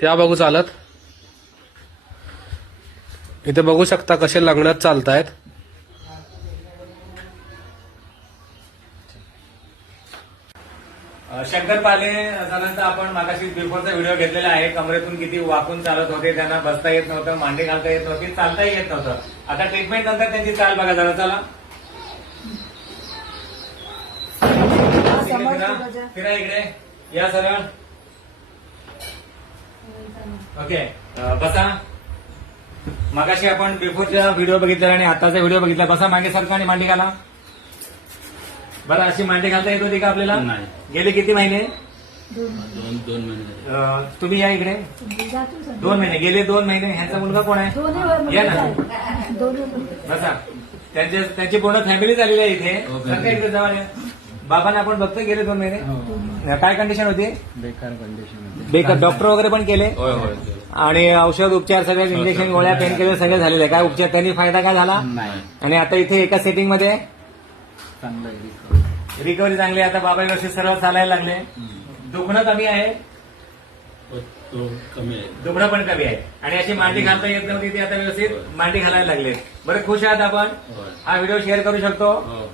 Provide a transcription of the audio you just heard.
या बघू चालत. इथे बघू शकता कसे लग्नात चालतायत. शंकरपाले साधारणतः आपण मागाशी बिफोरचा व्हिडिओ घेतलेला आहे. कमरेतून किती वाकून चालत होते, त्यांना बसता येत नव्हतं, मांडी घालता येत नव्हती, चालताही येत नव्हतं. आता ट्रीटमेंट नंतर त्यांची चाल बघा जरा. चला फिरा इकडे या सरळ. ओके बसा. मागाशी आपण बिफोरचा व्हिडिओ बघितला आणि आताचा व्हिडिओ बघितला. बसा मागे सरका आणि मांडी घाला. बरं अशी मांडी घालता येत होती का आपल्याला? नाही. गेले किती महिने? 2 महिने. तुम्ही या इकडे. 2 महिने गेले. 2 महिने. ह्यांचा मुलगा कोण आहे? या ना बसा. त्यांची पूर्ण फॅमिली झालेली आहे इथे. सरका इकडे जावा. बाबांना आपण बघतोय गेले 2 महिने. काय कंडिशन होती? बेकार कंडिशन. बेकार. डॉक्टर वगैरे पण केले होय होय. आणि औषध उपचार सगळे, इंजेक्शन गोळ्या पेन किलर सगळे झालेले आहे. काय उपचार त्यांनी फायदा काय झाला? नाही. आणि आता इथे एका सेटिंग मध्ये चांगलं रिकव्हरी चांगली आहे. आता बाबा व्यवस्थित सरळ चालायला लागले. दुखणं कमी आहे, तो कमी आहे. दुखणं पण कमी आहे. आणि अशी मांडी घालता येत नव्हती ती आता व्यवस्थित मांडी घालायला लागले. बरं खुश आहात आपण? होय. हा व्हिडिओ शेअर करू शकतो. हो.